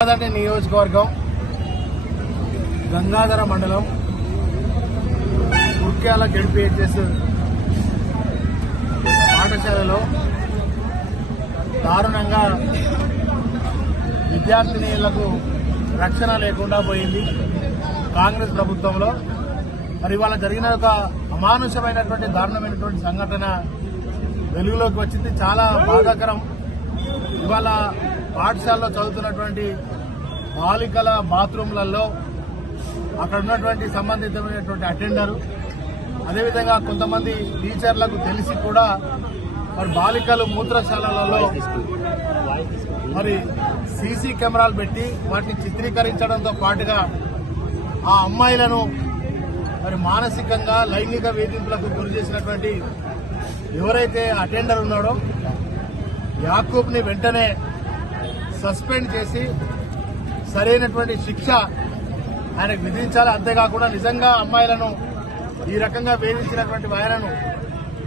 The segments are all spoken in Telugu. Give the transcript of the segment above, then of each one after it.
గంగాధర నియోజకవర్గం గంగాధర మండలం ముఖ్యాల గడిపిహెచ్ఎస్ పాఠశాలలో దారుణంగా విద్యార్థినీయులకు రక్షణ లేకుండా పోయింది కాంగ్రెస్ ప్రభుత్వంలో. మరి వాళ్ళ జరిగిన ఒక అమానుషమైనటువంటి దారుణమైనటువంటి సంఘటన వెలుగులోకి వచ్చింది. చాలా బాధాకరం. ఇవాళ పాఠశాలలో చదువుతున్నటువంటి బాలికల బాత్రూంలలో అక్కడ ఉన్నటువంటి సంబంధితమైనటువంటి అటెండర్ అదేవిధంగా కొంతమంది టీచర్లకు తెలిసి కూడా మరి బాలికలు మూత్రశాలలలో మరి సీసీ కెమెరాలు పెట్టి వాటిని చిత్రీకరించడంతో పాటుగా ఆ అమ్మాయిలను మరి మానసికంగా లైంగిక వేధింపులకు గురి చేసినటువంటి ఎవరైతే అటెండర్ ఉన్నాడో యాకూబ్ని వెంటనే సస్పెండ్ చేసి సరైనటువంటి శిక్ష ఆయనకు విధించాలి. అంతేకాకుండా నిజంగా అమ్మాయిలను ఈ రకంగా వేధించినటువంటి ఆయనను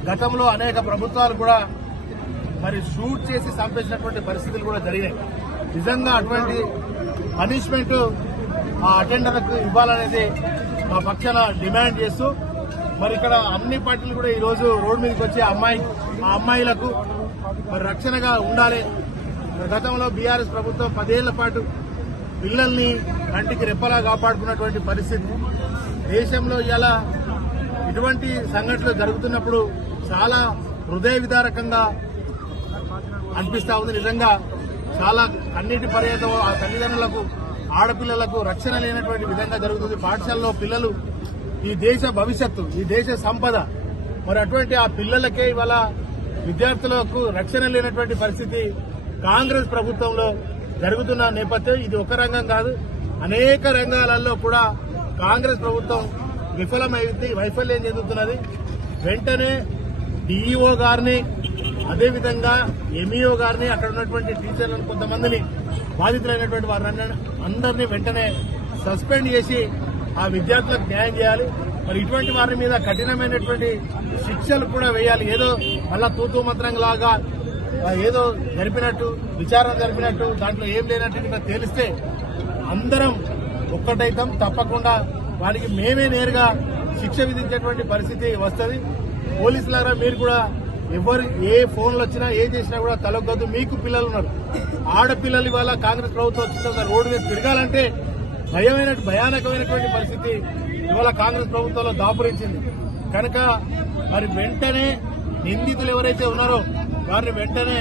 గతంలో అనేక ప్రభుత్వాలు కూడా మరి షూట్ చేసి చంపేసినటువంటి పరిస్థితులు కూడా జరిగాయి నిజంగా అటువంటి పనిష్మెంట్ ఆ అటెండర్లకు ఇవ్వాలనేది మా పక్షాన డిమాండ్ చేస్తూ మరి ఇక్కడ అన్ని పార్టీలు కూడా ఈరోజు రోడ్డు మీదకి వచ్చి అమ్మాయి ఆ అమ్మాయిలకు మరి రక్షణగా ఉండాలి. గతంలో బీఆర్ఎస్ ప్రభుత్వం పదేళ్ళ పాటు పిల్లల్ని కంటికి రెప్పలా కాపాడుకున్నటువంటి పరిస్థితి. దేశంలో ఇలా ఇటువంటి సంఘటనలు జరుగుతున్నప్పుడు చాలా హృదయ విదారకంగా అనిపిస్తా ఉంది. నిజంగా చాలా అన్నిటి పర్యటన ఆ తల్లిదండ్రులకు ఆడపిల్లలకు రక్షణ లేనటువంటి విధంగా జరుగుతుంది. పాఠశాలలో పిల్లలు ఈ దేశ భవిష్యత్తు ఈ దేశ సంపద మరి అటువంటి ఆ పిల్లలకే ఇవాళ విద్యార్థులకు రక్షణ లేనటువంటి పరిస్థితి కాంగ్రెస్ ప్రభుత్వంలో జరుగుతున్న నేపథ్యం ఇది ఒక రంగం కాదు. అనేక రంగాలలో కూడా కాంగ్రెస్ ప్రభుత్వం విఫలమైంది వైఫల్యం చెందుతున్నది. వెంటనే డిఈఓ గారిని అదేవిధంగా ఎంఈఓ గారిని అక్కడ ఉన్నటువంటి టీచర్లను కొంతమందిని బాధితులైనటువంటి వారిని అందరినీ వెంటనే సస్పెండ్ చేసి ఆ విద్యార్థులకు న్యాయం చేయాలి. మరి ఇటువంటి వారి మీద కఠినమైనటువంటి శిక్షలు కూడా వేయాలి. ఏదో మళ్ళా తూతూ మంత్రం లాగా ఏదో జరిపినట్టు విచారణ జరిపినట్టు దాంట్లో ఏం లేనట్టు ఇట్లా తేలిస్తే అందరం ఒక్కటైతాం. తప్పకుండా వారికి మేమే నేరుగా శిక్ష విధించేటువంటి పరిస్థితి వస్తుంది. పోలీసులారా మీరు కూడా ఎవరు ఏ ఫోన్లు వచ్చినా ఏ చేసినా కూడా తలొగ్గదు మీకు పిల్లలు ఉన్నారు. ఆడపిల్లలు ఇవాళ కాంగ్రెస్ ప్రభుత్వం వచ్చిన రోడ్డు మీద తిరగాలంటే భయమైన భయానకమైనటువంటి పరిస్థితి ఇవాళ కాంగ్రెస్ ప్రభుత్వంలో దాపురించింది. కనుక మరి వెంటనే నిందితులు ఎవరైతే ఉన్నారో వారిని వెంటనే